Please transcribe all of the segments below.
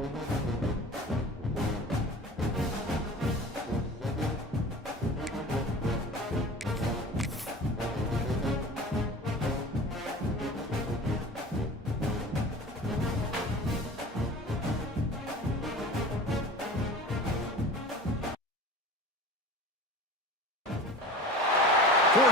Four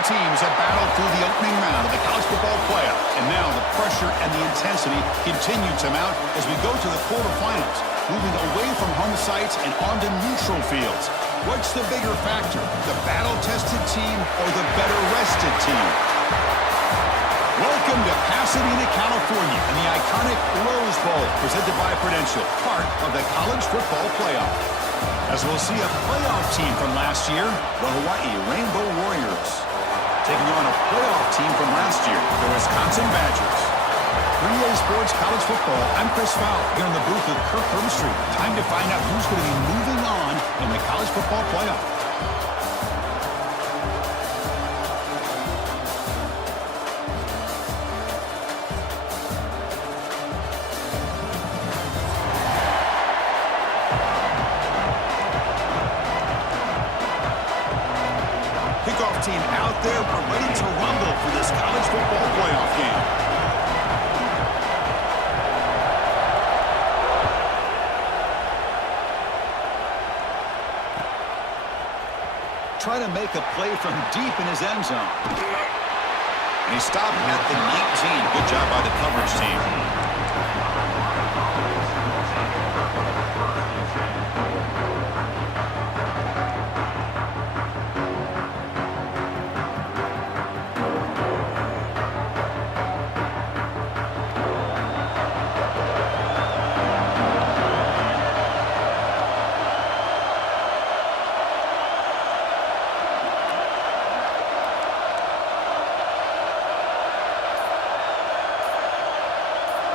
teams have battled through the opening round of the college football playoff, and now the pressure and the intensity continue to mount as we go to the quarterfinals, moving away from home sites and onto neutral fields. What's the bigger factor, the battle-tested team or the better-rested team? Welcome to Pasadena, California, and the iconic Rose Bowl, presented by Prudential, part of the college football playoff. As we'll see a playoff team from last year, the Hawaii Rainbow Warriors, taking on a playoff team from last year, the Wisconsin Badgers. 3A Sports College Football, I'm Chris Fowler, here in the booth with Kirk Herbstreit. Time to find out who's going to be moving on in the college football playoff. Kickoff team out there, we're ready to rumble for this college football playoff game. Try to make a play from deep in his end zone. And he stopped at the 19. Good job by the coverage team.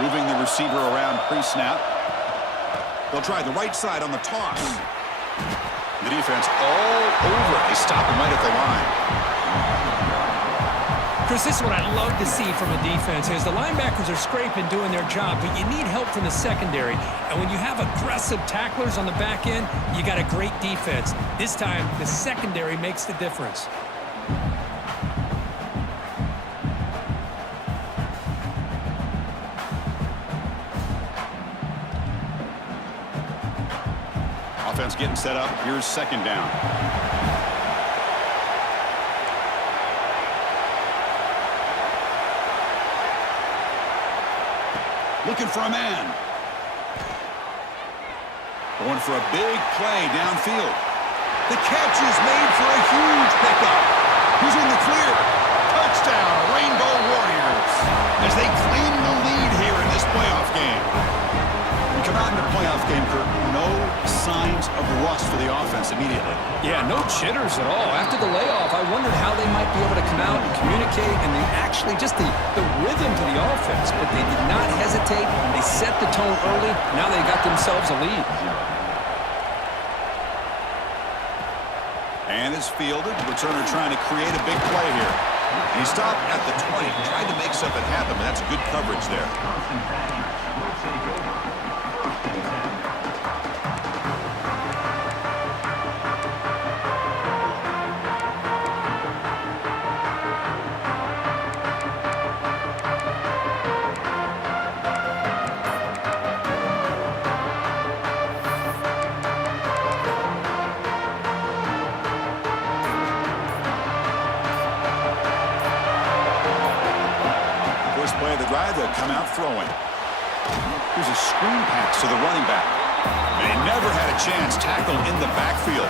Moving the receiver around pre-snap. They'll try the right side on the toss. The defense all over it. They stop him right at the line. Chris, this is what I love to see from a defense is the linebackers are scraping, doing their job, but you need help from the secondary. And when you have aggressive tacklers on the back end, you got a great defense. This time, the secondary makes the difference. Offense getting set up. Here's second down. Looking for a man. Going for a big play downfield. The catch is made for a huge pickup. Who's in the clear? Touchdown, Rainbow Warriors, as they claim the lead here in this playoff game. We come out in the playoff game, Kirk. No signs of rust for the offense immediately. Yeah, no jitters at all. After the layoff, I wondered how they might be able to come out and communicate, and they actually just the rhythm to the offense. But they did not hesitate. They set the tone early. Now they got themselves a lead. And it's fielded. Returner trying to create a big play here. And he stopped at the 20. Tried to make something happen, but that's good coverage there. Play of the drive, they'll come out throwing. Here's a screen pass to the running back. And he never had a chance tackled in the backfield.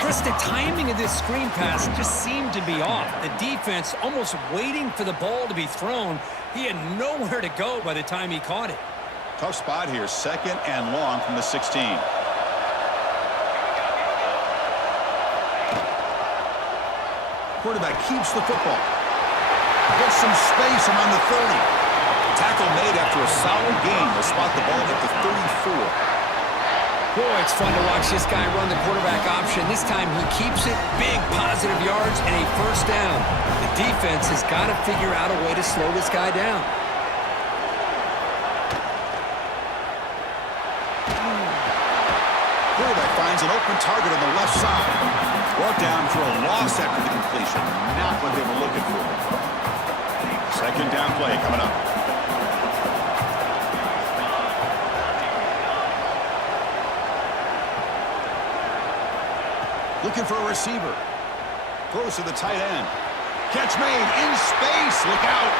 Chris, the timing of this screen pass just seemed to be off. The defense almost waiting for the ball to be thrown. He had nowhere to go by the time he caught it. Tough spot here, second and long from the 16. Quarterback keeps the football. Gets some space around the 30. Tackle made after a solid gain. They'll spot the ball at the 34. Boy, it's fun to watch this guy run the quarterback option. This time he keeps it, big positive yards, and a first down. The defense has got to figure out a way to slow this guy down. finds an open target on the left side. Brought down for a loss after the completion. Not what they were looking for. Second down play coming up. Looking for a receiver. Throws to the tight end. Catch made in space. Look out.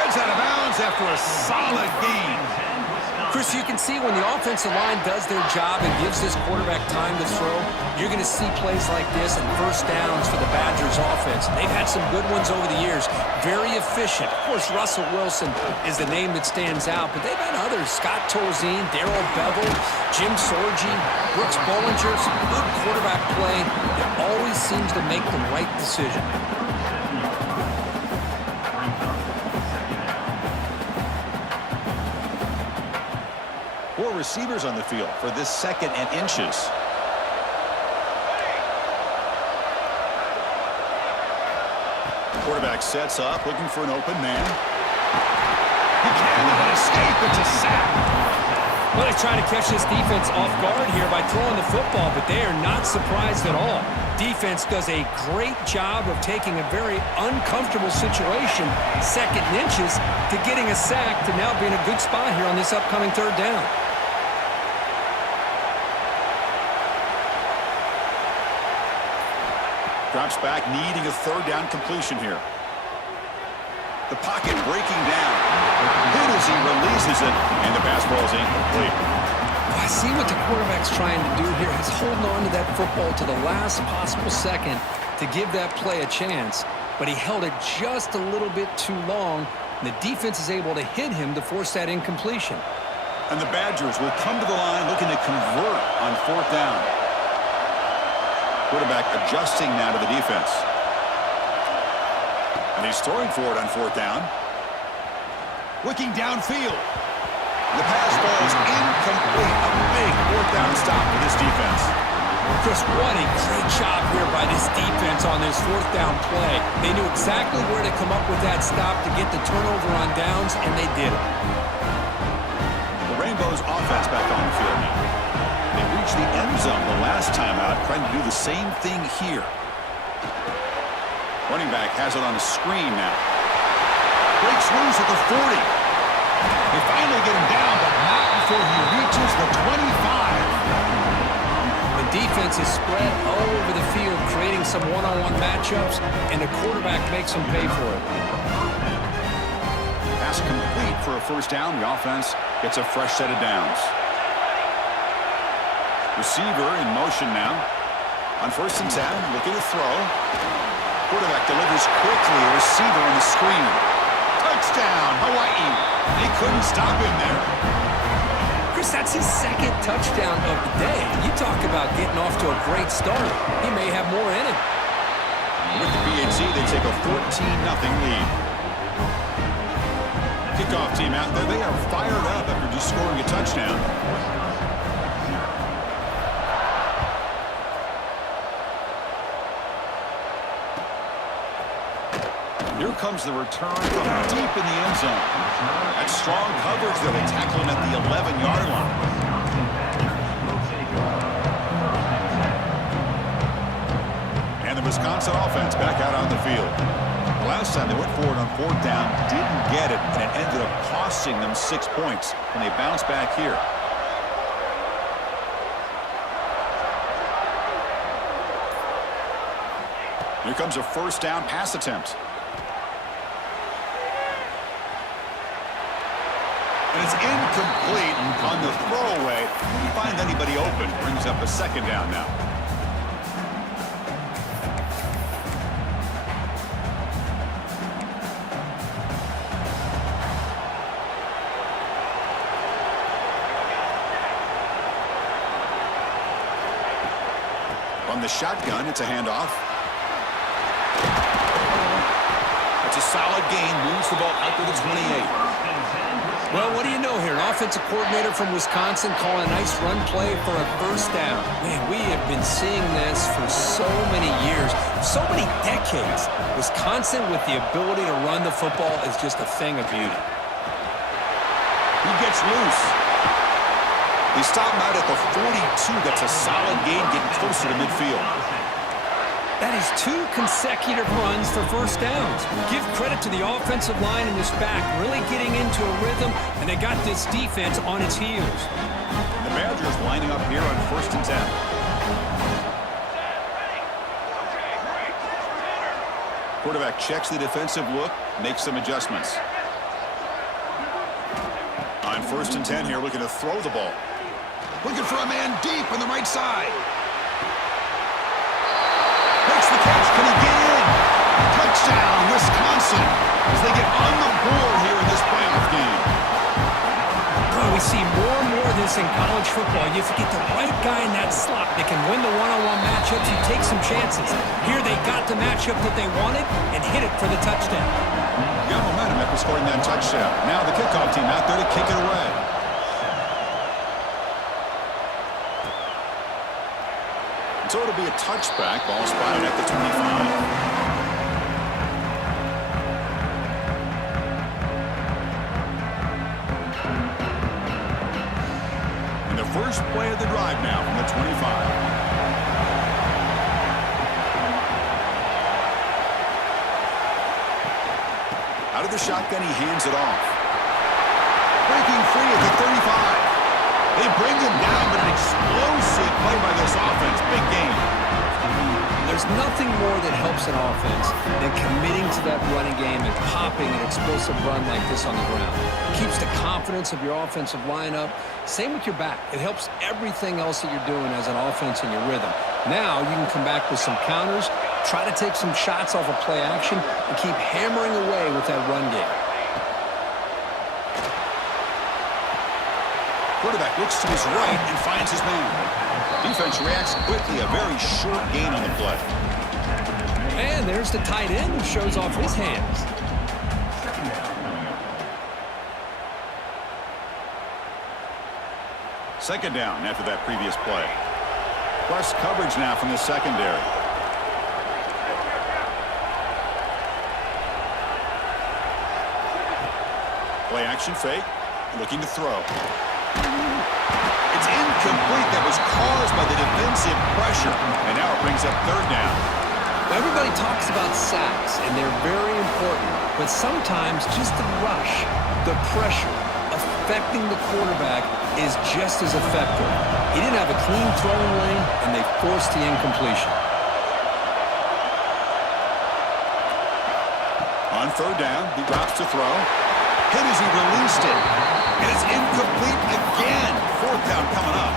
Heads out of bounds after a solid gain. Chris, you can see when the offensive line does their job and gives this quarterback time to throw, you're going to see plays like this and first downs for the Badgers offense. They've had some good ones over the years. Very efficient. Of course, Russell Wilson is the name that stands out, but they've had others. Scott Tolzien, Darrell Bevel, Jim Sorgi, Brooks Bollinger. Some good quarterback play that always seems to make the right decision. Four receivers on the field for this second and inches. Quarterback sets up, looking for an open man. He cannot escape. It's a sack. Well, they're trying to catch this defense off guard here by throwing the football, but they are not surprised at all. Defense does a great job of taking a very uncomfortable situation, second and inches, to getting a sack, to now being a good spot here on this upcoming third down. Drops back, needing a third down completion here. The pocket breaking down. Hit as he releases it, and the pass ball is incomplete. I see what the quarterback's trying to do here. He's holding on to that football to the last possible second to give that play a chance, but he held it just a little bit too long, and the defense is able to hit him to force that incompletion. And the Badgers will come to the line looking to convert on fourth down. Quarterback adjusting now to the defense. And he's throwing for it on fourth down. Looking downfield. The pass ball is incomplete. A big fourth down stop for this defense. Chris, what a great job here by this defense on this fourth down play. They knew exactly where to come up with that stop to get the turnover on downs, and they did it. The Rainbows offense back on the field now. They reached the end zone the last time out, trying to do the same thing here. Running back has it on a screen now. Breaks loose at the 40. They finally get him down, but not before he reaches the 25. The defense is spread all over the field, creating some one-on-one matchups, and the quarterback makes them pay for it. Pass complete for a first down. The offense gets a fresh set of downs. Receiver in motion now. On first and 10, looking to throw. Quarterback delivers quickly. A receiver on the screen. Touchdown, Hawaii. They couldn't stop him there. Chris, that's his second touchdown of the day. You talk about getting off to a great start. He may have more in him. With the BHC, they take a 14-0 lead. Kickoff team out there. They are fired up after just scoring a touchdown. Here comes the return from deep in the end zone. That's strong coverage, though. They tackle him at the 11-yard line. And the Wisconsin offense back out on the field. The last time they went forward on fourth down, didn't get it, and it ended up costing them 6 points. And they bounce back here. Here comes a first down pass attempt. And it's incomplete on the throwaway. Didn't find anybody open. Brings up a second down now. From the shotgun, it's a handoff. It's a solid gain. Moves the ball out to the 28. Well, what do you know here? An offensive coordinator from Wisconsin calling a nice run play for a first down. Man, we have been seeing this for so many years, so many decades. Wisconsin with the ability to run the football is just a thing of beauty. He gets loose. He stop him out at the 42. That's a solid gain, getting closer to midfield. That is 2 consecutive runs for first downs. Give credit to the offensive line and this back, really getting into a rhythm, and they got this defense on its heels. The Badgers lining up here on 1st and 10. Quarterback checks the defensive look, makes some adjustments. On 1st and 10 here, looking to throw the ball. Looking for a man deep on the right side. Makes the catch. Can he get in? Touchdown, Wisconsin, as they get on the board here in this playoff game. Boy, we see more and more of this in college football. You get the right guy in that slot that can win the one-on-one matchups. You take some chances. Here they got the matchup that they wanted and hit it for the touchdown. Got momentum after scoring that touchdown. Now the kickoff team out there to kick it away. So it'll be a touchback. Ball spotted at the 25. First play of the drive now from the 25. Out of the shotgun, he hands it off. Breaking free at the 35. They bring him down, but an explosive play by this offense. Big game. There's nothing more that helps an offense than committing to that running game and popping an explosive run like this on the ground. It keeps the confidence of your offensive line up. Same with your back. It helps everything else that you're doing as an offense in your rhythm. Now you can come back with some counters, try to take some shots off of play action, and keep hammering away with that run game. Quarterback looks to his right and finds his man. Defense reacts quickly. A very short gain on the play. And there's the tight end who shows off his hands. Second down after that previous play. Plus coverage now from the secondary. Play action fake. Looking to throw. It's incomplete. That was caused by the defensive pressure. And now it brings up third down. Everybody talks about sacks, and they're very important. But sometimes just the rush, the pressure, affecting the quarterback is just as effective. He didn't have a clean throwing lane, and they forced the incompletion. On third down, he drops to throw. Hit as he released it. And it's incomplete again. Fourth down coming up.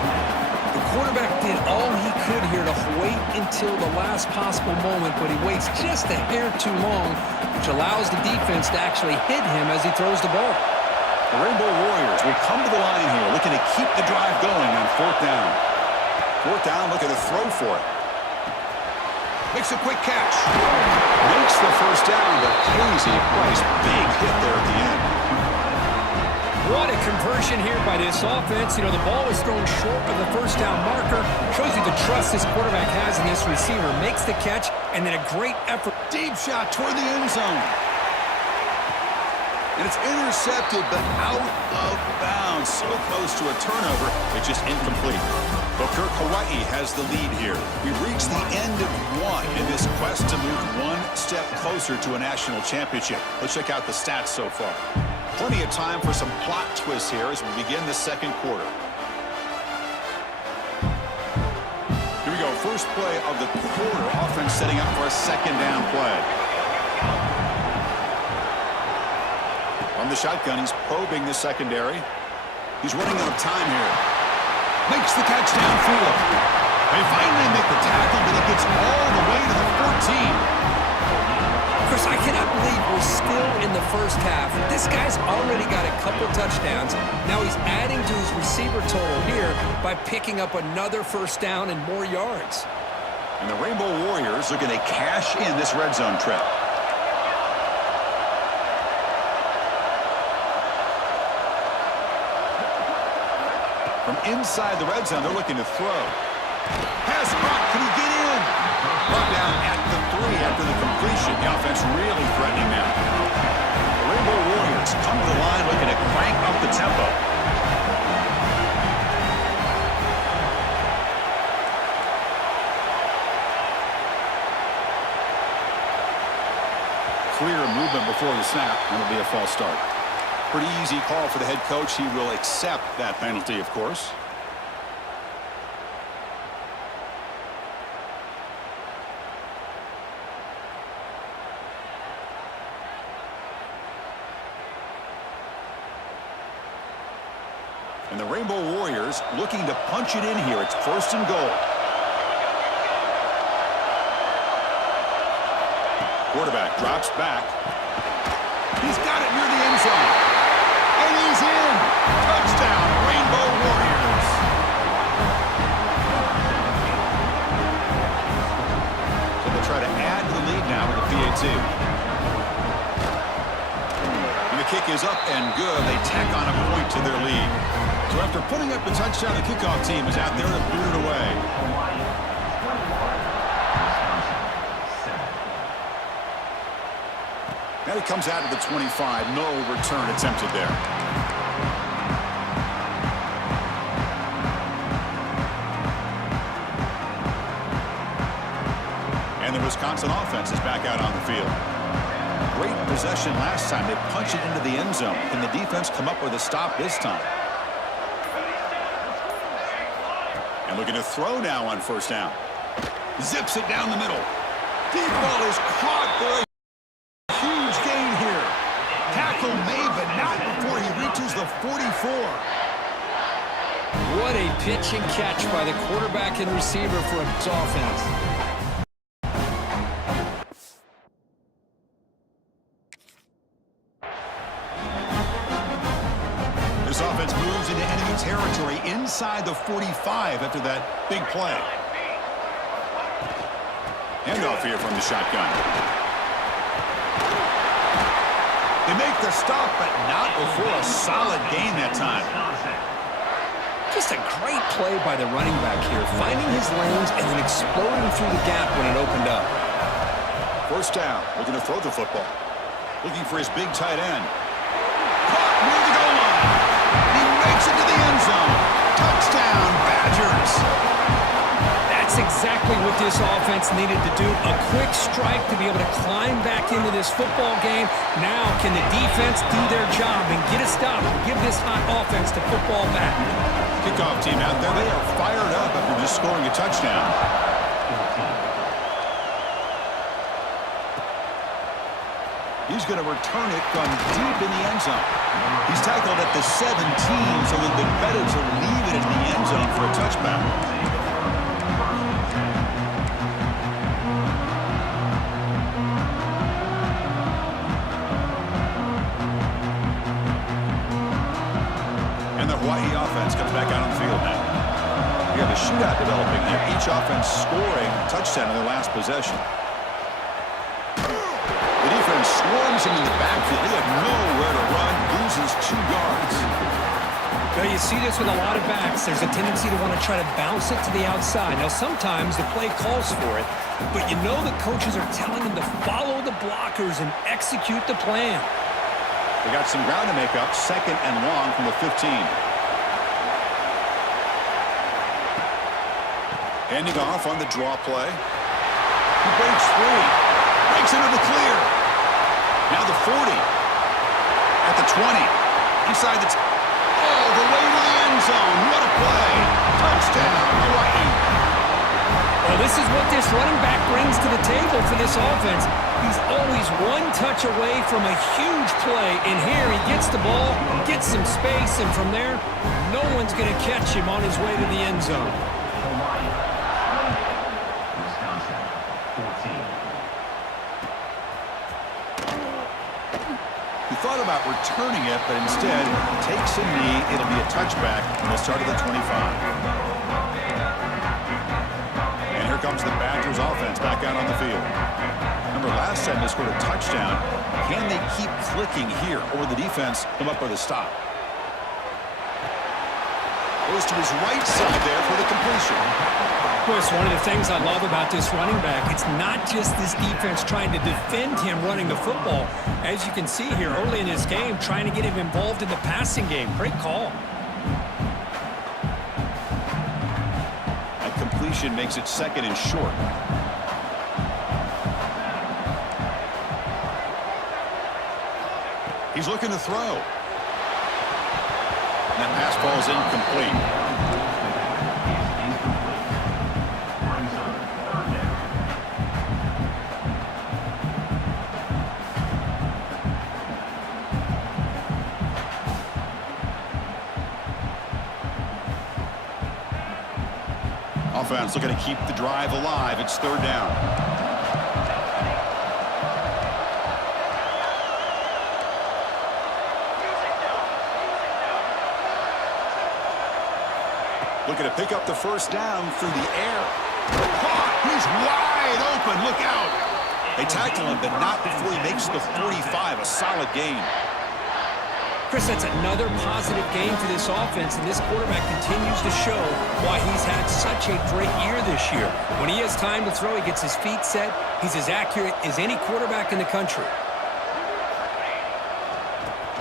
The quarterback did all he could here to wait until the last possible moment, but he waits just a hair too long, which allows the defense to actually hit him as he throws the ball. The Rainbow Warriors will come to the line here, looking to keep the drive going on fourth down. Fourth down, looking to throw for it. Makes a quick catch. Makes the first down, but pays a price. Big hit there at the end. What a conversion here by this offense. You know, the ball was thrown short of the first down marker. Shows you the trust this quarterback has in this receiver. Makes the catch, and then a great effort. Deep shot toward the end zone. And it's intercepted, but out of bounds. So close to a turnover, it's just incomplete. Booker, Hawaii has the lead here. We've reached the end of one in this quest to move one step closer to a national championship. Let's check out the stats so far. Plenty of time for some plot twists here as we begin the second quarter. Here we go. First play of the quarter. Offense setting up for a second down play. From the shotgun, he's probing the secondary. He's running out of time here. Makes the catch downfield. They finally make the tackle, but he gets all the way to the 14. Chris, I cannot believe we're still in the first half. This guy's already got a couple touchdowns. Now he's adding to his receiver total here by picking up another first down and more yards. And the Rainbow Warriors are going to cash in this red zone trip. From inside the red zone, they're looking to throw. Pass caught. Can he get in? Brought down at the 3 after the completion. The offense really threatening now. The Rainbow Warriors come to the line looking to crank up the tempo. clear movement before the snap, and it'll be a false start. Pretty easy call for the head coach. He will accept that penalty, of course. And the Rainbow Warriors looking to punch it in here. It's 1st and goal. Quarterback drops back. He's got it near the end zone. And he's in. Touchdown, Rainbow Warriors. So they'll try to add to the lead now with the PAT. And the kick is up and good. They tack on a point to their lead. So after putting up the touchdown, the kickoff team is out there to boot it away. Now he comes out to the 25. No return attempted there. And the Wisconsin offense is back out on the field. Great possession last time. They punched it into the end zone. Can the defense come up with a stop this time? And looking to throw now on 1st down. Zips it down the middle. Deep ball is caught for a huge gain here. Tackle made, but not before he reaches the 44. What a pitch and catch by the quarterback and receiver for his offense. This offense moves into enemy territory inside the 45 after that big play. Handoff here from the shotgun. They make the stop, but not before a solid gain that time. Just a great play by the running back here, finding his lanes and then exploding through the gap when it opened up. 1st down, looking to throw the football. Looking for his big tight end. Caught near the goal line. He makes it to the end zone. Touchdown, Badgers. That's exactly what this offense needed to do. A quick strike to be able to climb back into this football game. Now can the defense do their job and get a stop and give this hot offense the football back? Kickoff team out there, they are fired up after just scoring a touchdown. He's going to return it from deep in the end zone. He's tackled at the 17, so it would have been better to leave it in the end zone for a touchback. And the Hawaii offense comes back out on the field now. We have a shootout developing here. Each offense scoring a touchdown in their last possession. The defense swarms him in the backfield. They have nowhere to run. Loses 2 yards. Now you see this with a lot of backs. There's a tendency to want to try to bounce it to the outside. Now sometimes the play calls for it, but you know the coaches are telling them to follow the blockers and execute the plan. They got some ground to make up. 2nd and long from the 15. Handing off on the draw play. He breaks free. Breaks into the clear. Now the 40. At the 20. Inside the... all the way to the end zone. What a play. Touchdown, Hawaii. Well, this is what this running back brings to the table for this offense. He's always one touch away from a huge play. And here he gets the ball, gets some space, and from there, no one's going to catch him on his way to the end zone. Thought about returning it, but instead takes a knee. It'll be a touchback, and they'll start at the 25. And here comes the Badgers offense back out on the field. Remember, last time they scored a touchdown. Can they keep clicking here, or will the defense come up with a stop? Goes to his right side there for the completion. Of course, one of the things I love about this running back, it's not just this defense trying to defend him running the football. As you can see here early in this game, trying to get him involved in the passing game. Great call. That completion makes it 2nd and short. He's looking to throw. And that pass ball is incomplete. Offense looking to keep the drive alive. It's third down. Looking to pick up the first down through the air. He's wide open. Look out. They tackle him, but not before he makes the 45. A solid gain. Chris, that's another positive game for this offense, and this quarterback continues to show why he's had such a great year this year. When he has time to throw, he gets his feet set. He's as accurate as any quarterback in the country.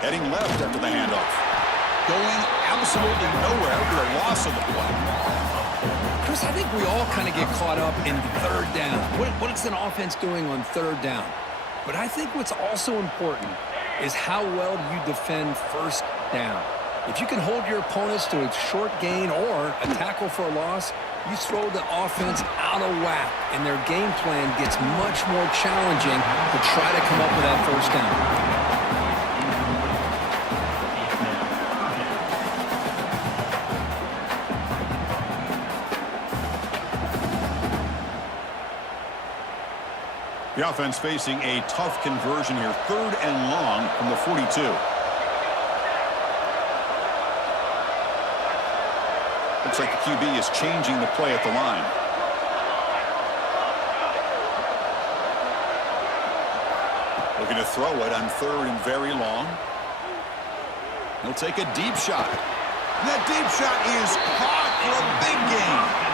Heading left after the handoff. Going absolutely nowhere for a loss of the play. Chris, I think we all kind of get caught up in third down. What is an offense doing on third down? But I think what's also important is how well you defend first down. If you can hold your opponents to a short gain or a tackle for a loss, you throw the offense out of whack, and their game plan gets much more challenging to try to come up with that first down. The offense facing a tough conversion here. Third and long from the 42. Looks like the QB is changing the play at the line. Looking to throw it on third and very long. He'll take a deep shot. And that deep shot is caught for a big gain.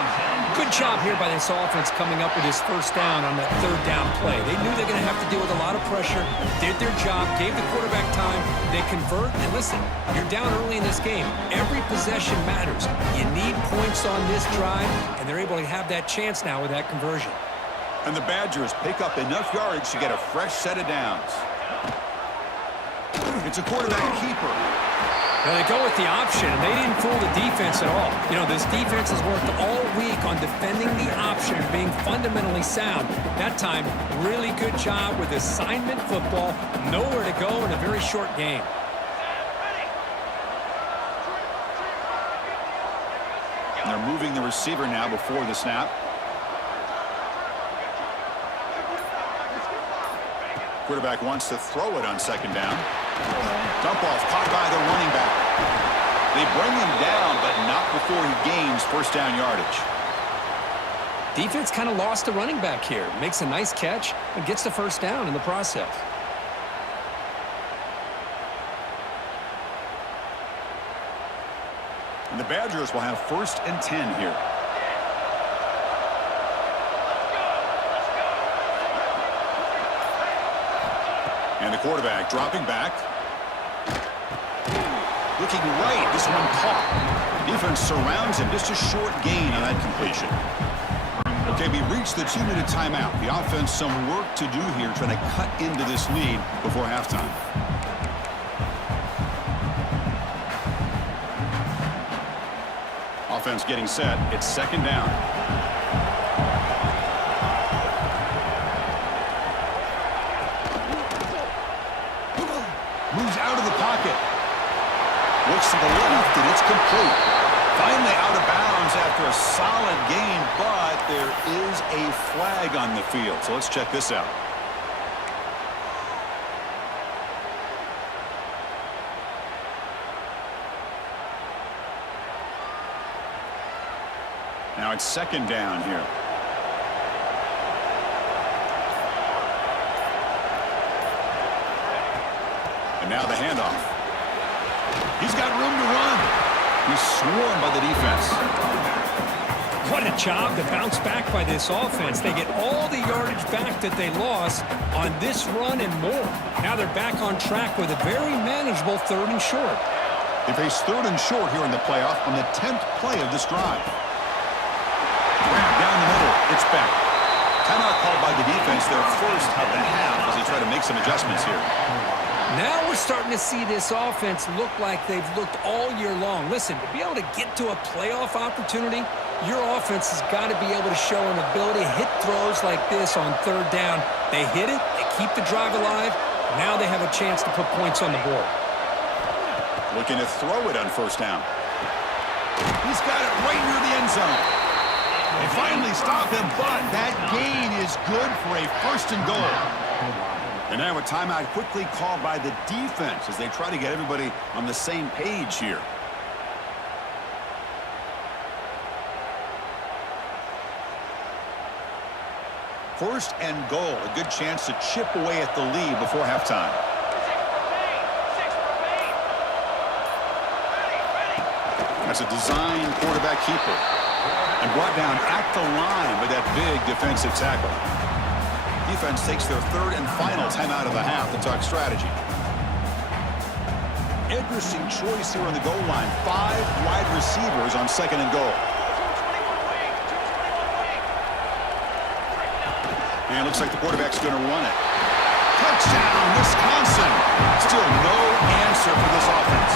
Good job here by this offense coming up with his first down on that third down play. They knew they're going to have to deal with a lot of pressure, did their job, gave the quarterback time, they convert, and listen, you're down early in this game. Every possession matters. You need points on this drive, and they're able to have that chance now with that conversion. And the Badgers pick up enough yardage to get a fresh set of downs. It's a quarterback keeper. Now they go with the option, and they didn't fool the defense at all. You know, this defense has worked all week on defending the option and being fundamentally sound. That time, really good job with assignment football. Nowhere to go in a very short game. And they're moving the receiver now before the snap. Quarterback wants to throw it on second down. Dump off caught by the running back. They bring him down, but not before he gains first down yardage. Defense kind of lost the running back here. Makes a nice catch and gets the first down in the process. And the Badgers will have first and 10 here. And the quarterback dropping back. Looking right, this one caught. Defense surrounds him, just a short gain on that completion. Okay, we reached the 2-minute timeout. The offense some work to do here, trying to cut into this lead before halftime. Offense getting set. It's second down. Moves out of the pocket. Looks to the left, and it's complete. Finally out of bounds after a solid gain, but there is a flag on the field. So let's check this out. Now it's second down here. And now the handoff. He's got room to run. He's swarmed by the defense. What a job to bounce back by this offense. They get all the yardage back that they lost on this run and more. Now they're back on track with a very manageable third and short. They face third and short here in the playoff on the 10th play of this drive. Down the middle, it's back. Timeout called by the defense, their first of the half, as they try to make some adjustments here. Now we're starting to see this offense look like they've looked all year long. Listen, to be able to get to a playoff opportunity, your offense has got to be able to show an ability to hit throws like this on third down. They hit it, they keep the drive alive. Now they have a chance to put points on the board. Looking to throw it on first down. He's got it right near the end zone. They finally stop him, but that gain is good for a first and goal. And now a timeout quickly called by the defense as they try to get everybody on the same page here. First and goal, a good chance to chip away at the lead before halftime. That's a design quarterback keeper. And brought down at the line with that big defensive tackle. Defense takes their third and final timeout of the half to talk strategy. Interesting choice here on the goal line. 5 wide receivers on second and goal. And it looks like the quarterback's going to run it. Touchdown, Wisconsin. Still no answer for this offense.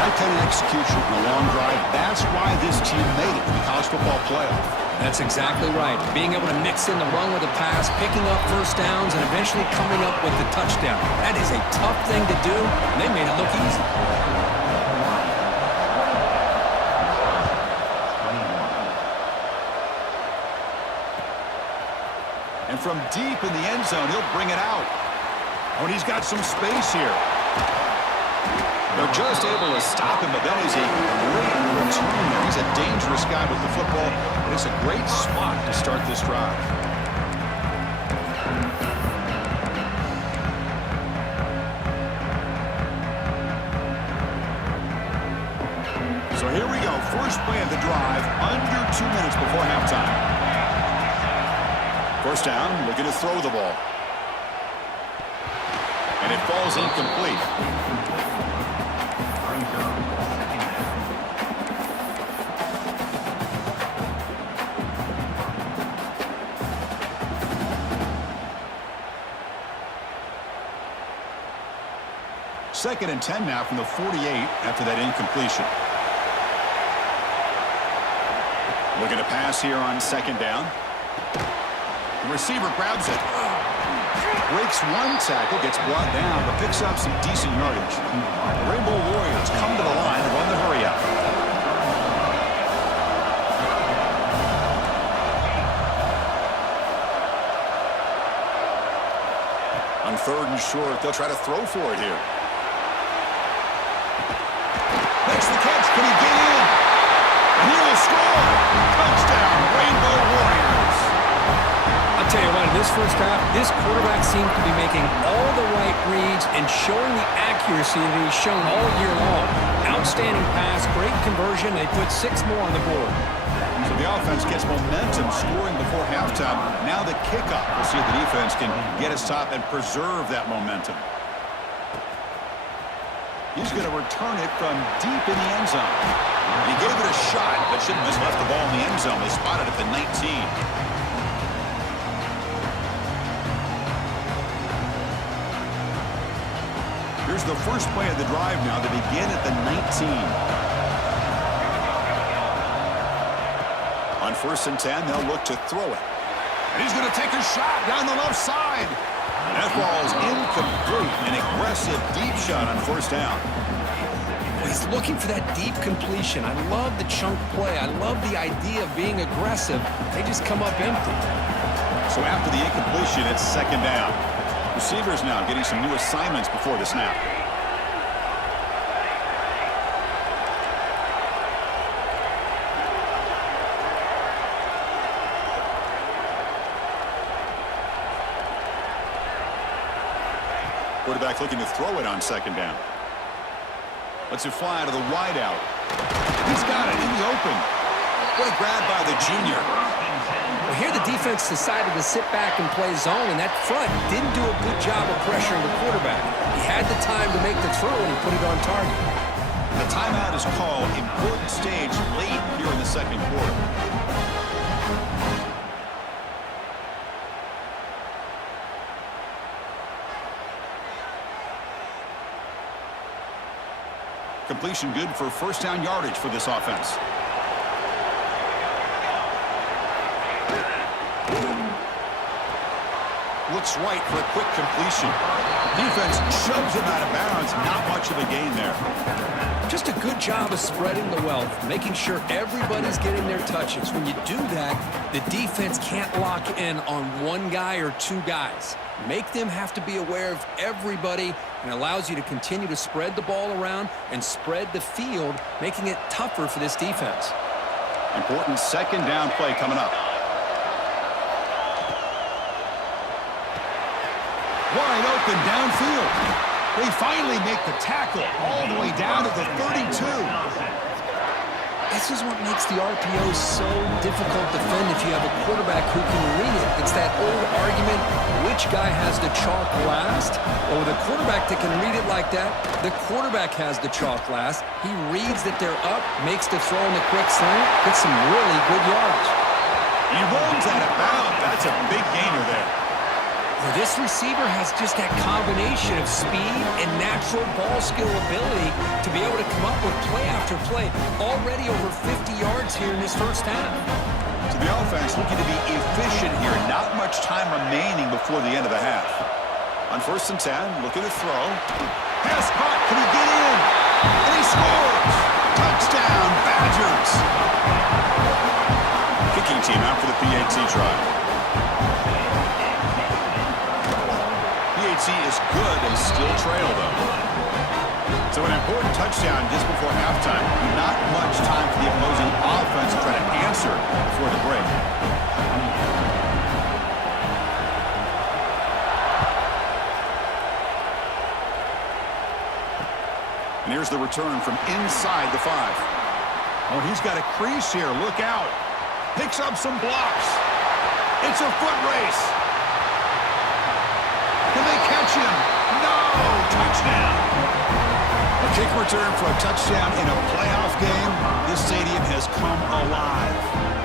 That kind of execution in a long drive, that's why this team made it to the college football playoff. That's exactly right. Being able to mix in the run with the pass, picking up first downs, and eventually coming up with the touchdown. That is a tough thing to do, and they made it look easy. And from deep in the end zone, he'll bring it out. Oh, and he's got some space here. They're just able to stop him, but that is a great return there. He's a dangerous guy with the football, and it's a great spot to start this drive. So here we go. First play of the drive, under 2 minutes before halftime. First down, looking to throw the ball. And it falls incomplete. Second and 10 now from the 48 after that incompletion. Looking to pass here on second down. The receiver grabs it. Breaks one tackle, gets brought down, but picks up some decent yardage. The Rainbow Warriors come to the line and run the hurry up. On third and short, they'll try to throw for it here. Makes the catch. Can he get in? And he will score. Touchdown, Rainbow Warriors. I'll tell you what, in this first half, this quarterback seemed to be making all the right reads and showing the accuracy that he's shown all year long. Outstanding pass, great conversion. They put 6 more on the board. So the offense gets momentum scoring before halftime. Now the kickoff. We'll see if the defense can get a stop and preserve that momentum. He's going to return it from deep in the end zone. And he gave it a shot, but shouldn't have just left the ball in the end zone. They spotted it at the 19. Here's the first play of the drive now. They begin at the 19. On first and 10, they'll look to throw it. And he's going to take a shot down the left side. That ball's incomplete. An aggressive deep shot on first down. He's looking for that deep completion. I love the chunk play. I love the idea of being aggressive. They just come up empty. So after the incompletion, it's second down. Receivers now getting some new assignments before the snap. Quarterback looking to throw it on second down. Lets it fly to the wide out. He's got it in the open. What a grab by the junior. Well, here the defense decided to sit back and play zone, and that front didn't do a good job of pressuring the quarterback. He had the time to make the throw, and he put it on target. The timeout is called. Important stage late here in the second quarter. Completion good for first down yardage for this offense. Looks right for a quick completion. Defense shoves him out of bounds. Not much of a gain there. Just a good job of spreading the wealth, making sure everybody's getting their touches. When you do that, the defense can't lock in on one guy or two guys. Make them have to be aware of everybody, and allows you to continue to spread the ball around and spread the field, making it tougher for this defense. Important second down play coming up. Wide open downfield. They finally make the tackle all the way down to the 32. This is what makes the RPO so difficult to defend if you have a quarterback who can read it. It's that old argument, which guy has the chalk last? Well, with a quarterback that can read it like that, the quarterback has the chalk last. He reads that they're up, makes the throw in the quick slant, gets some really good yards. He runs out of bounds. That's a big gainer there. Well, this receiver has just that combination of speed and natural ball skill ability to be able to come up with play after play. Already over 50 yards here in this first half. So the offense looking to be efficient here. Not much time remaining before the end of the half. On 1st and 10, looking to throw. Pass caught. Can he get in? And he scores! Touchdown, Badgers! Kicking team out for the PAT try. Is good and still trail, though. So an important touchdown just before halftime. Not much time for the opposing offense to try to answer before the break. And here's the return from inside the 5. Oh, he's got a crease here. Look out. Picks up some blocks. It's a foot race. Can they catch him? No! Touchdown! A kick return for a touchdown in a playoff game. This stadium has come alive.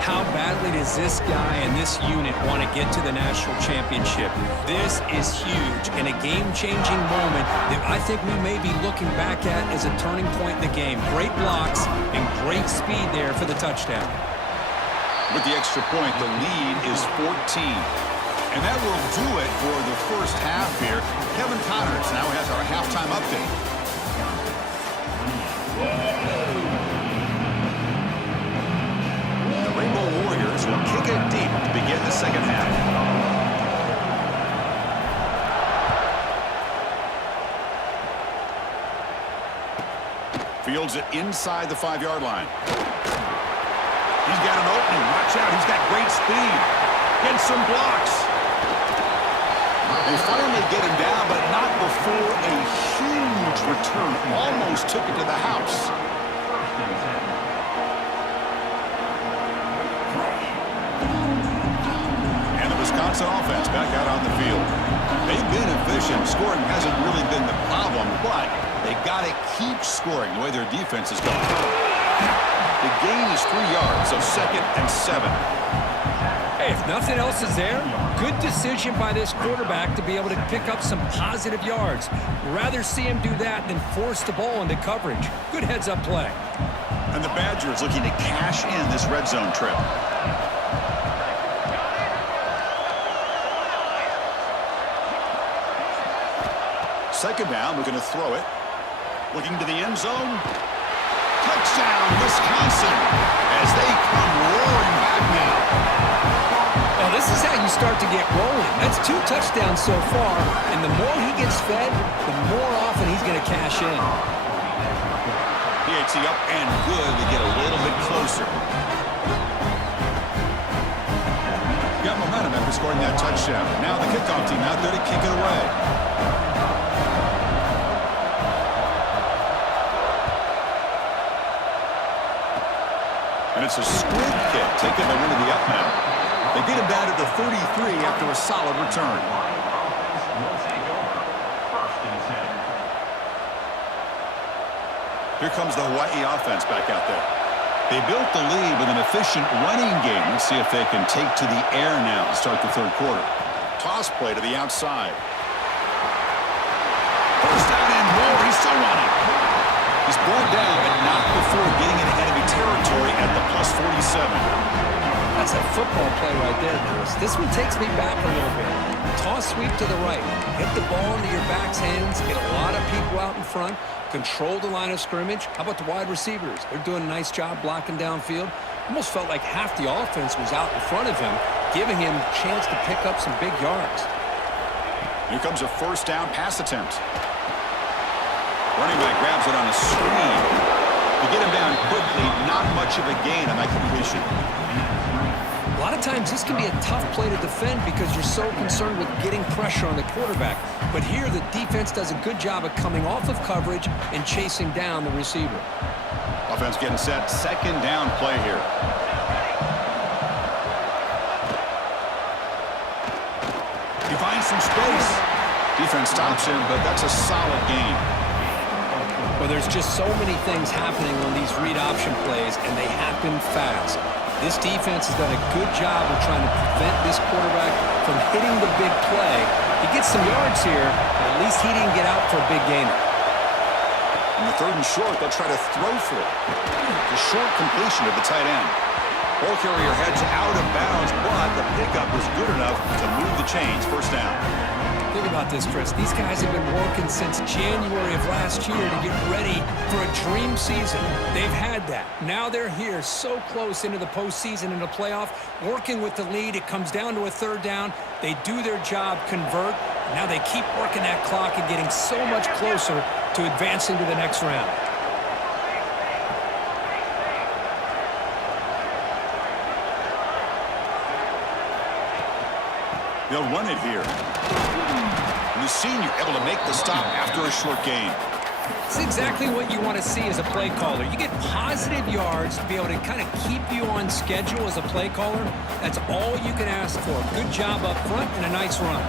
How badly does this guy and this unit want to get to the national championship? This is huge and a game-changing moment that I think we may be looking back at as a turning point in the game. Great blocks and great speed there for the touchdown. With the extra point, the lead is 14. And that will do it for the first half here. Kevin Connors now has our halftime update. The Rainbow Warriors will kick it deep to begin the second half. Fields it inside the 5-yard line. He's got an opening. Watch out. He's got great speed. Gets some blocks. They finally get him down, but not before a huge return. Almost took it to the house. And the Wisconsin offense back out on the field. They've been efficient. Scoring hasn't really been the problem, but they got to keep scoring the way their defense is going. The gain is 3 yards, so 2nd and 7. Hey, if nothing else is there, good decision by this quarterback to be able to pick up some positive yards. Rather see him do that than force the ball into coverage. Good heads-up play. And the Badgers looking to cash in this red zone trip. Second down, looking to throw it. Looking to the end zone. Touchdown, Wisconsin, as they come roaring back now. Well, this is how you start to get rolling. That's 2 touchdowns so far, and the more he gets fed, the more often he's going to cash in. PAT up and good to get a little bit closer. Got momentum after scoring that touchdown. Now the kickoff team out there to kick it away. And it's a squib kick taking them into the up now. They get him down to the 33 after a solid return. Here comes the Hawaii offense back out there. They built the lead with an efficient running game. Let's see if they can take to the air now to start the third quarter. Toss play to the outside. First down and more. He's still running. He He's borne down, but not before getting into enemy territory at the +47. That's a football play right there, Chris. This one takes me back a little bit. Toss sweep to the right. Get the ball into your back's hands. Get a lot of people out in front. Control the line of scrimmage. How about the wide receivers? They're doing a nice job blocking downfield. Almost felt like half the offense was out in front of him, giving him a chance to pick up some big yards. Here comes a first down pass attempt. Running back grabs it on a screen. To get him down quickly, not much of a gain on that completion. A lot of times this can be a tough play to defend because you're so concerned with getting pressure on the quarterback. But here the defense does a good job of coming off of coverage and chasing down the receiver. Offense getting set. Second down play here. He finds some space. Defense stops him, but that's a solid gain. Well, there's just so many things happening on these read option plays, and they happen fast. This defense has done a good job of trying to prevent this quarterback from hitting the big play. He gets some yards here, but at least he didn't get out for a big gainer. On the third and short, they'll try to throw for it. The short completion to the tight end. Ball carrier heads out of bounds, but the pickup was good enough to move the chains. First down. Think about this, Chris. These guys have been working since January of last year to get ready for a dream season. They've had that. Now they're here so close into the postseason and the playoff, working with the lead. It comes down to a third down. They do their job, convert. Now they keep working that clock and getting so much closer to advancing to the next round. They'll run it here. And the senior able to make the stop after a short gain. It's exactly what you want to see as a play caller. You get positive yards to be able to kind of keep you on schedule as a play caller. That's all you can ask for. Good job up front and a nice run.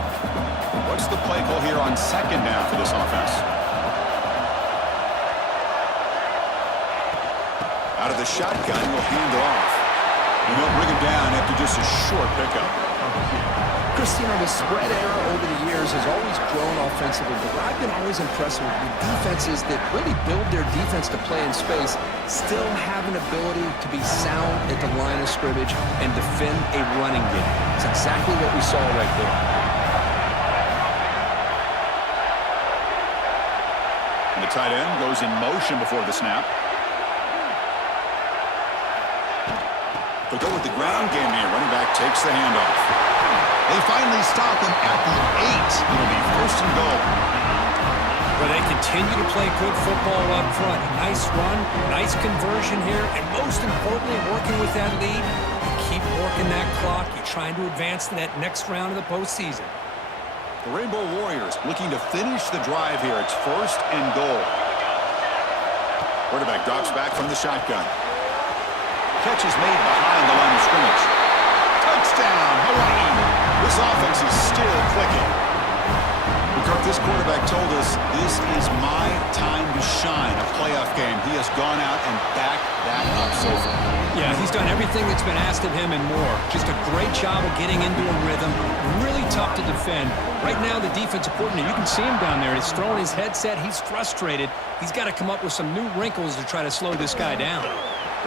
What's the play call here on second down for this offense? Out of the shotgun, he'll hand it off. And they'll bring him down after just a short pickup. Chris, you know, the spread era over the years has always grown offensively, but what I've been always impressed with the defenses that really build their defense to play in space still have an ability to be sound at the line of scrimmage and defend a running game. It's exactly what we saw right there. And the tight end goes in motion before the snap. They'll go with the ground game here. Running back takes the handoff. They finally stop him at the 8. It'll be first and goal. But they continue to play good football up front. Nice run, nice conversion here, and most importantly, working with that lead, you keep working that clock. You're trying to advance to that next round of the postseason. The Rainbow Warriors looking to finish the drive here. It's first and goal. Quarterback drops back from the shotgun. Catch is made behind the line of scrimmage. Touchdown, Hawaii. This offense is still clicking. McCarthy, this quarterback told us, this is my time to shine, a playoff game. He has gone out and backed that up so far. Yeah, he's done everything that's been asked of him and more. Just a great job of getting into a rhythm. Really tough to defend. Right now, the defensive coordinator, you can see him down there. He's throwing his headset. He's frustrated. He's got to come up with some new wrinkles to try to slow this guy down.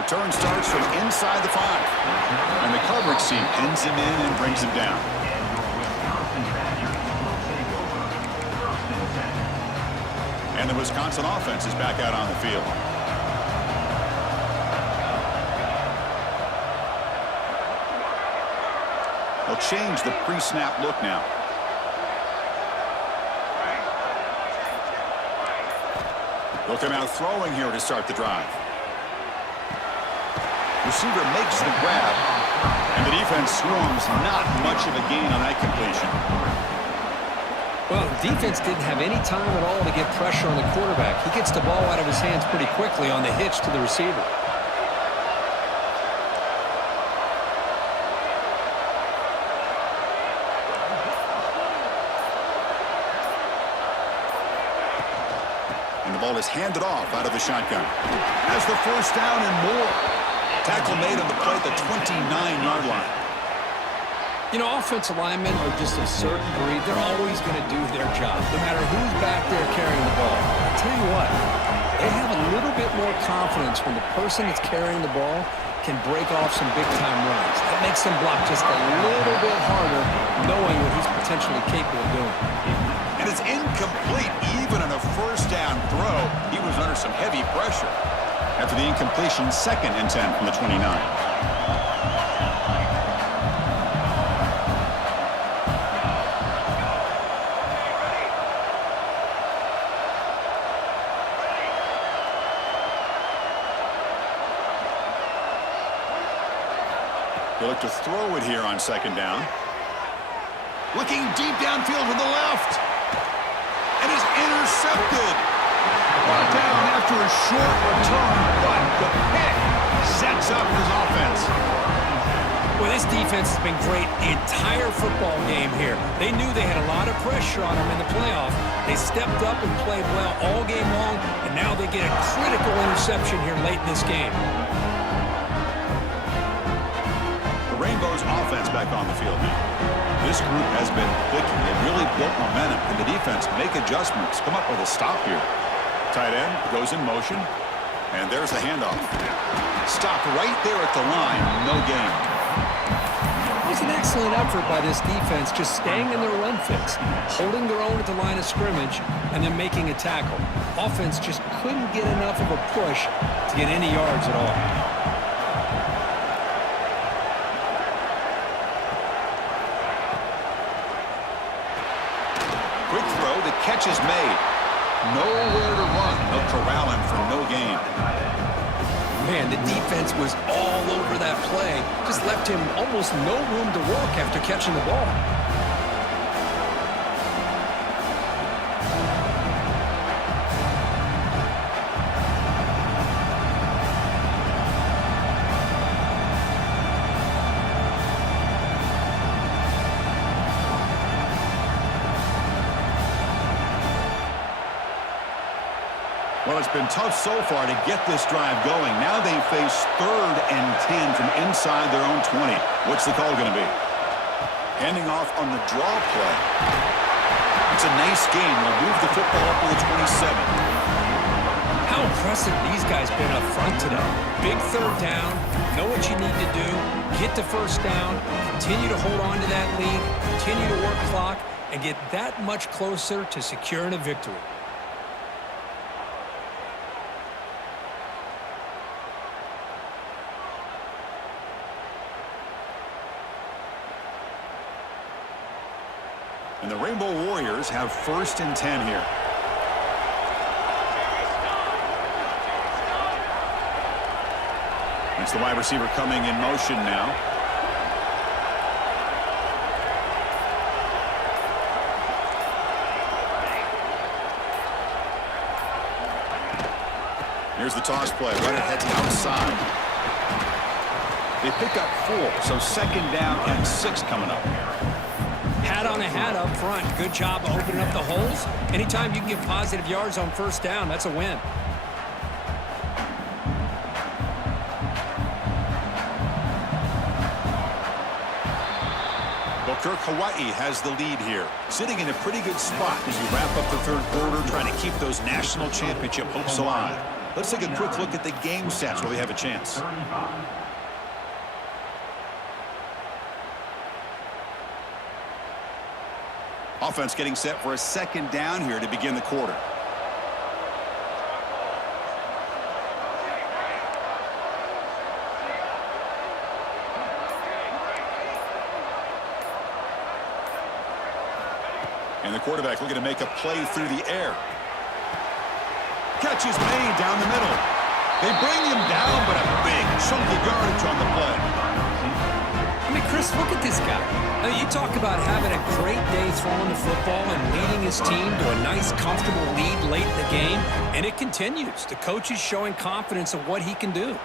Return starts from inside the 5. And the coverage team pins him in and brings him down. And the Wisconsin offense is back out on the field. They'll change the pre-snap look now. They'll come out throwing here to start the drive. Receiver makes the grab, and the defense swarms. Not much of a gain on that completion. Well, the defense didn't have any time at all to get pressure on the quarterback. He gets the ball out of his hands pretty quickly on the hitch to the receiver. And the ball is handed off out of the shotgun. Has the first down and more. Tackle made on the play at the 29-yard line. You know, offensive linemen are just a certain breed. They're always going to do their job, no matter who's back there carrying the ball. I'll tell you what, They have a little bit more confidence when the person that's carrying the ball can break off some big-time runs. That makes them block just a little bit harder, knowing what he's potentially capable of doing. And it's incomplete. Even on a first down throw, he was under some heavy pressure. After the incompletion, 2nd and 10 from the 29. They look to throw it here on 2nd down. Looking deep downfield to the left. And is intercepted. Brought down after a short return, but the pick sets up his offense. Well, this defense has been great the entire football game here. They knew they had a lot of pressure on them in the playoff. They stepped up and played well all game long, and now they get a critical interception here late in this game. The Rainbows offense back on the field now. This group has been clicking. They've really built momentum, and the defense make adjustments. Come up with a stop here. Tight end goes in motion, and there's the handoff. Stopped right there at the line. No gain. It was an excellent effort by this defense, just staying in their run fix, holding their own at the line of scrimmage, and then making a tackle. Offense just couldn't get enough of a push to get any yards at all. Quick throw, the catch is made. Nowhere to run. They'll corral him for no gain. Man, the defense was all over that play. Just left him almost no room to walk after catching the ball. Well, it's been tough so far to get this drive going. Now they face 3rd and 10 from inside their own 20. What's the call going to be? Handing off on the draw play. It's a nice game. They'll move the football up to the 27. How impressive these guys been up front today. Big 3rd down. Know what you need to do. Get the 1st down. Continue to hold on to that lead. Continue to work clock and get that much closer to securing a victory. And the Rainbow Warriors have 1st and 10 here. It's the wide receiver coming in motion now. Here's the toss play. Runner heads outside. They pick up 4, so 2nd down and 6 coming up. Hat on a hat up front. Good job opening up the holes. Anytime you can get positive yards on 1st down, that's a win. Kirk, Hawaii has the lead here, sitting in a pretty good spot as we wrap up the 3rd quarter, trying to keep those national championship hopes alive. Let's take a quick look at the game stats while we have a chance. Offense getting set for a 2nd down here to begin the quarter. And the quarterback looking to make a play through the air. Catch is made down the middle. They bring him down, but a big chunk of yardage on the play. I mean, Chris, look at this guy. I mean, you talk about having a great day throwing the football and leading his team to a nice, comfortable lead late in the game, and it continues. The coach is showing confidence of what he can do.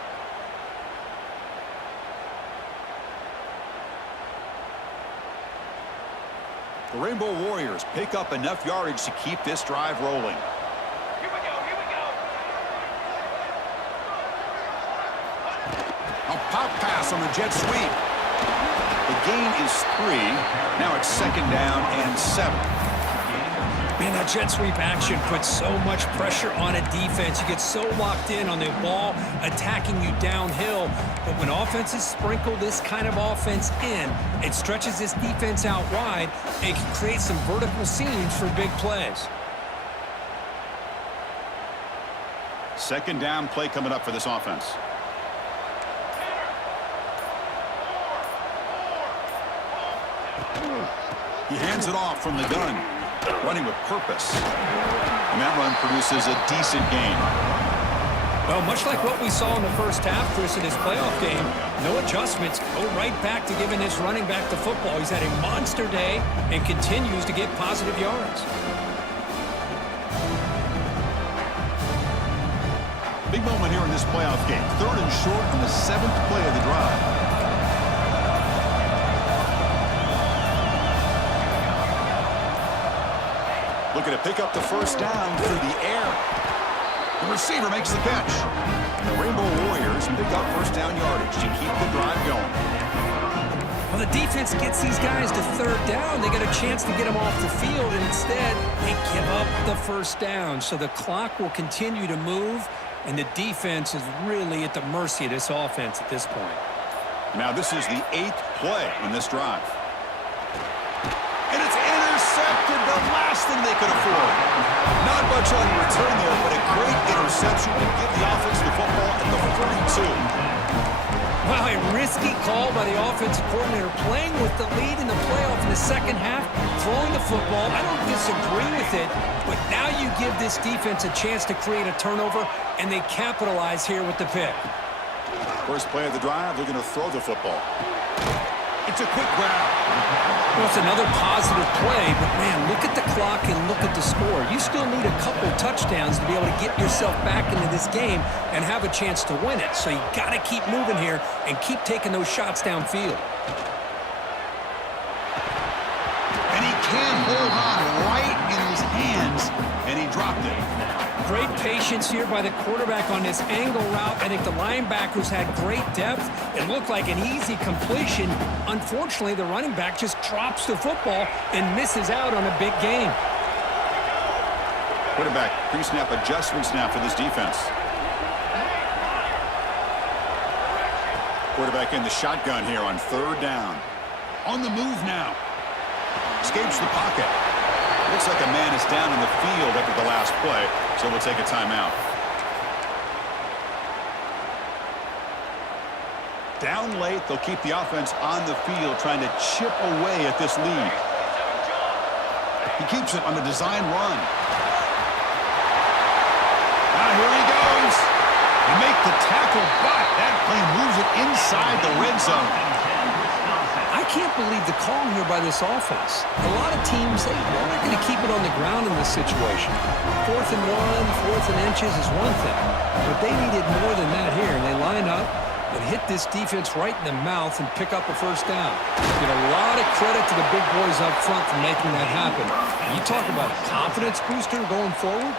The Rainbow Warriors pick up enough yardage to keep this drive rolling. Here we go. A pop pass on the jet sweep. The gain is 3. Now it's 2nd down and 7. Man, that jet sweep action puts so much pressure on a defense. You get so locked in on the ball attacking you downhill. But when offenses sprinkle this kind of offense in, it stretches this defense out wide and can create some vertical seams for big plays. Second down play coming up for this offense. He hands it off from the gun, running with purpose. And that run produces a decent gain. Well, much like what we saw in the first half, Chris, in his playoff game, no adjustments, go right back to giving his running back the football. He's had a monster day and continues to get positive yards. Big moment here in this playoff game. 3rd and short on the 7th play of the drive. Looking to pick up the first down through the air. The receiver makes the catch. The Rainbow Warriors pick up first down yardage to keep the drive going. Well, the defense gets these guys to 3rd down. They get a chance to get them off the field, and instead they give up the first down. So the clock will continue to move, and the defense is really at the mercy of this offense at this point. Now this is the 8th play in this drive. And it's intercepted, the last thing they could afford. Not much on return there, but a great interception to give the offense the football at the 42. Wow, a risky call by the offensive coordinator, playing with the lead in the playoff in the second half, throwing the football. I don't disagree with it, but now you give this defense a chance to create a turnover, and they capitalize here with the pick. First play of the drive, they're going to throw the football. It's a quick grab. Well, it's another positive play, but man, look at the clock and look at the score. You still need a couple touchdowns to be able to get yourself back into this game and have a chance to win it. So you got to keep moving here and keep taking those shots downfield. And he can hold on right in his hands, and he dropped it. Great patience here by the quarterback on this angle route. I think the linebackers had great depth. It looked like an easy completion. Unfortunately, the running back just drops the football and misses out on a big gain. Quarterback pre-snap adjustment snap for this defense. Quarterback in the shotgun here on 3rd down. On the move now. Escapes the pocket. Looks like a man is down in the field after the last play, so we'll take a timeout. Down late, they'll keep the offense on the field, trying to chip away at this lead. He keeps it on the design run. Now here he goes. They make the tackle, but that play moves it inside the red zone. I can't believe the call here by this offense. A lot of teams, they're not going to keep it on the ground in this situation. 4th and 1, 4th and inches is one thing, but they needed more than that here, and they line up and hit this defense right in the mouth and pick up a first down. Give a lot of credit to the big boys up front for making that happen. You talk about a confidence booster going forward.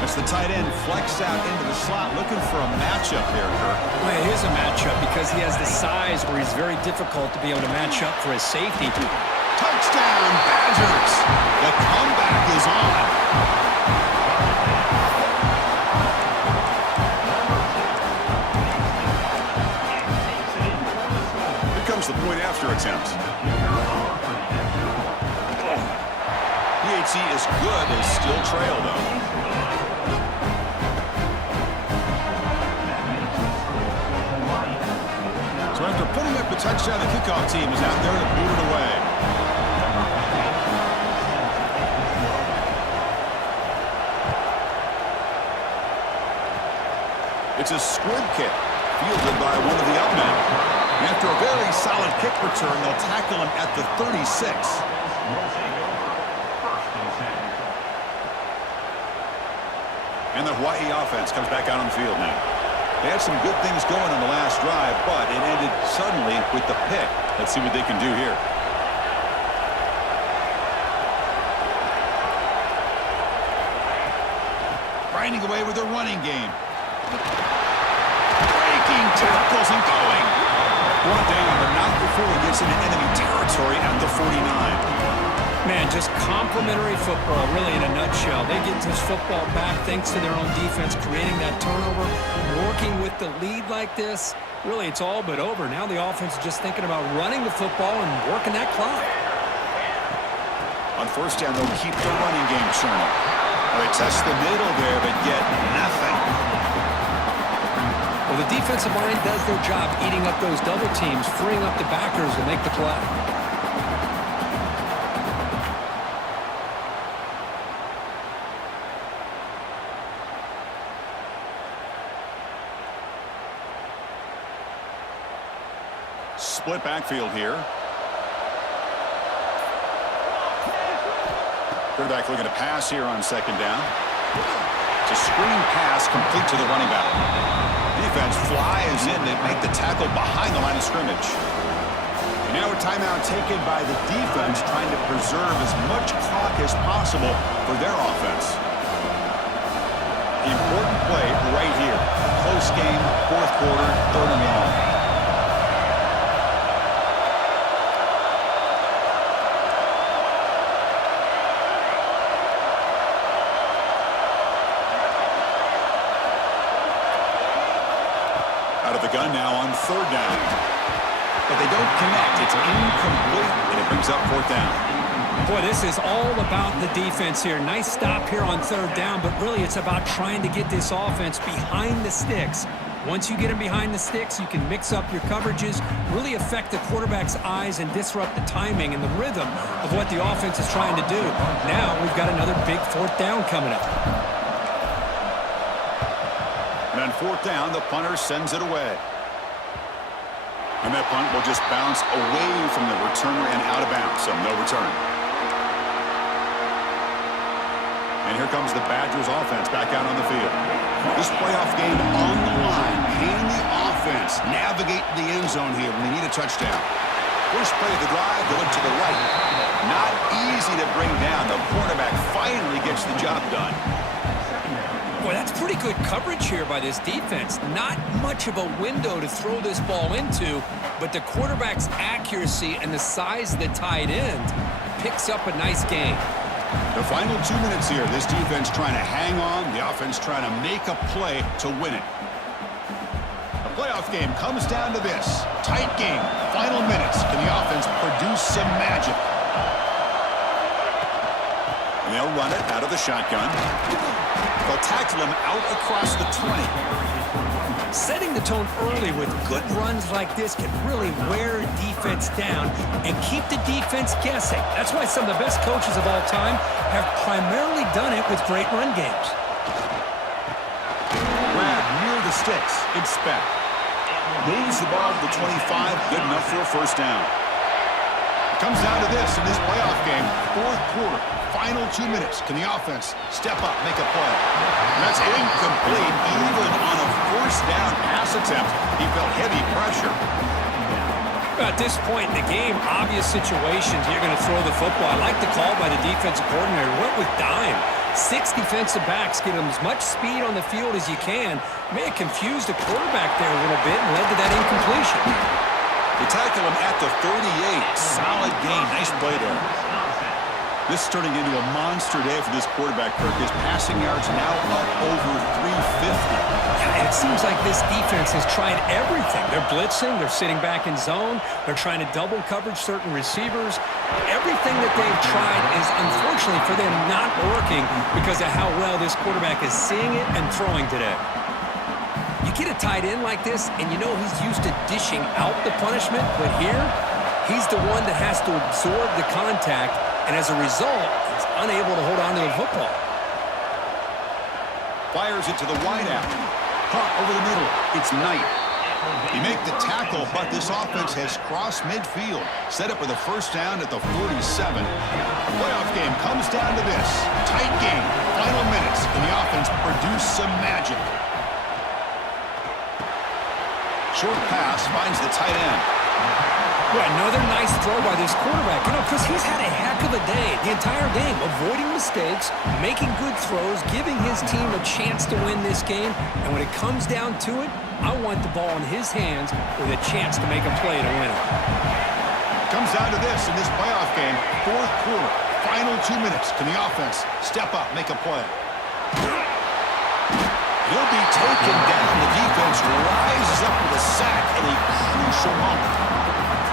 As the tight end flex out into the slot, looking for a matchup here, Kirk. Well, it is a matchup because he has the size where he's very difficult to be able to match up for his safety. Touchdown, Badgers! The comeback is on. Here comes the point after attempt. PHC is good, they still trail, though. So after putting up the touchdown, the kickoff team is out there to boot it away. It's a squib kick, fielded by one of the up men. After a very solid kick return, they'll tackle him at the 36. And the Hawaii offense comes back out on the field now. They had some good things going on the last drive, but it ended suddenly with the pick. Let's see what they can do here. Grinding away with their running game. Breaking tackles and going. Brought down, but not before he gets into enemy territory at the 49. Man, just complimentary football, really, in a nutshell. They get this football back thanks to their own defense, creating that turnover, working with the lead like this. Really, it's all but over. Now the offense is just thinking about running the football and working that clock. On first down, they'll keep the running game churning. They test the middle there, but get nothing. Well, the defensive line does their job eating up those double teams, freeing up the backers to make the play. Split backfield here. Quarterback looking to pass here on second down. It's a screen pass complete to the running back. Defense flies in to make the tackle behind the line of scrimmage. And now a timeout taken by the defense, trying to preserve as much clock as possible for their offense. The important play right here. Close game, fourth quarter, third and long. Out of the gun now on third down. But they don't connect. It's incomplete, and it brings up fourth down. Boy, this is all about the defense here. Nice stop here on third down, but really it's about trying to get this offense behind the sticks. Once you get them behind the sticks, you can mix up your coverages, really affect the quarterback's eyes and disrupt the timing and the rhythm of what the offense is trying to do. Now we've got another big fourth down coming up. And on fourth down, the punter sends it away. And that punt will just bounce away from the returner and out of bounds, so no return. And here comes the Badgers offense back out on the field. This playoff game on the line. Can the offense navigate the end zone here when they need a touchdown? First play of the drive, they look to the right. Not easy to bring down. The quarterback finally gets the job done. Boy, that's pretty good coverage here by this defense. Not much of a window to throw this ball into, but the quarterback's accuracy and the size of the tight end picks up a nice gain. The final 2 minutes here. This defense trying to hang on. The offense trying to make a play to win it. The playoff game comes down to this. Tight game. Final minutes. Can the offense produce some magic? And they'll run it out of the shotgun. They'll tackle him out across the 20. Setting the tone early with good runs like this can really wear defense down and keep the defense guessing. That's why some of the best coaches of all time have primarily done it with great run games. Grab near the sticks. Inspect. Moves the ball to the 25. Good enough for a first down. It comes down to this in this playoff game. Fourth quarter. Final 2 minutes. Can the offense step up, make a play? And that's incomplete. Even on a first down pass attempt, he felt heavy pressure. At this point in the game, obvious situations, you're going to throw the football. I like the call by the defensive coordinator. Went with dime. 6 defensive backs, get them as much speed on the field as you can. May have confused the quarterback there a little bit and led to that incompletion. They tackle him at the 38. Solid gain. Nice play there. This is turning into a monster day for this quarterback, Kirk. His passing yards now up over 350. And it seems like this defense has tried everything. They're blitzing. They're sitting back in zone. They're trying to double coverage certain receivers. Everything that they've tried is, unfortunately for them, not working because of how well this quarterback is seeing it and throwing today. You get a tight end like this, and you know he's used to dishing out the punishment, but here, he's the one that has to absorb the contact, and as a result, he's unable to hold on to the football. Fires it to the wideout. Caught over the middle. It's Knight. He make the tackle, but this offense has crossed midfield. Set up with a first down at the 47. The playoff game comes down to this. Tight game. Final minutes. Can the offense produce some magic? Short pass finds the tight end. Well, another nice throw by this quarterback. You know, Chris, he's had a heck of a day the entire game, avoiding mistakes, making good throws, giving his team a chance to win this game. And when it comes down to it, I want the ball in his hands with a chance to make a play to win it. Comes down to this in this playoff game, fourth quarter, final 2 minutes. Can the offense step up, make a play? He'll be taken down. The defense rises up with a sack at a crucial moment.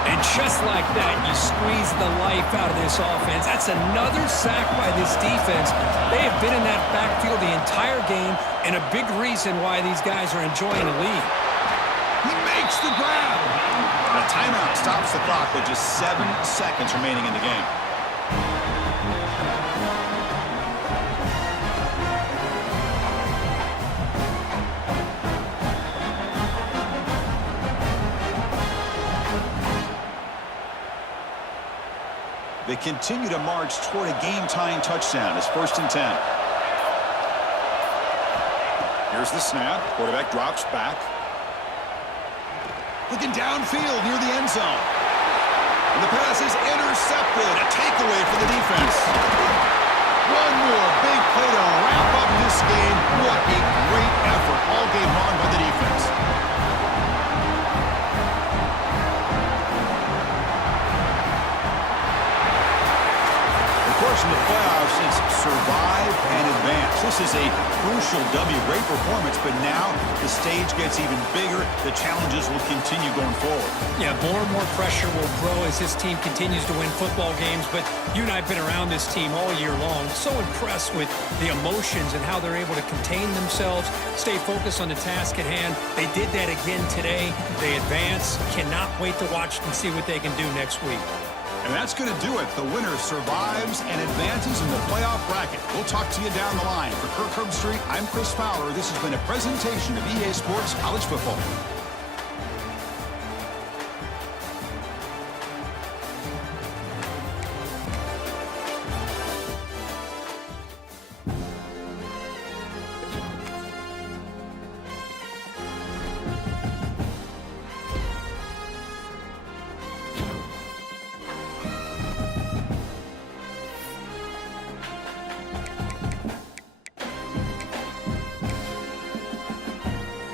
And just like that, you squeeze the life out of this offense. That's another sack by this defense. They have been in that backfield the entire game, and a big reason why these guys are enjoying the lead. He makes the grab. And a timeout stops the clock with just 7 seconds remaining in the game. They continue to march toward a game-tying touchdown. It's 1st and 10. Here's the snap. Quarterback drops back. Looking downfield near the end zone. And the pass is intercepted. A takeaway for the defense. One more big play to wrap up this game. What a great effort all game long by the defense. Of course, in the playoffs, it's survive and advance. This is a crucial W. Great performance, but now the stage gets even bigger. The challenges will continue going forward. Yeah, more and more pressure will grow as this team continues to win football games, but you and I have been around this team all year long. So impressed with the emotions and how they're able to contain themselves, stay focused on the task at hand. They did that again today. They advance. Cannot wait to watch and see what they can do next week. And that's going to do it. The winner survives and advances in the playoff bracket. We'll talk to you down the line. For Kirk Herbstreit, I'm Chris Fowler. This has been a presentation of EA Sports College Football.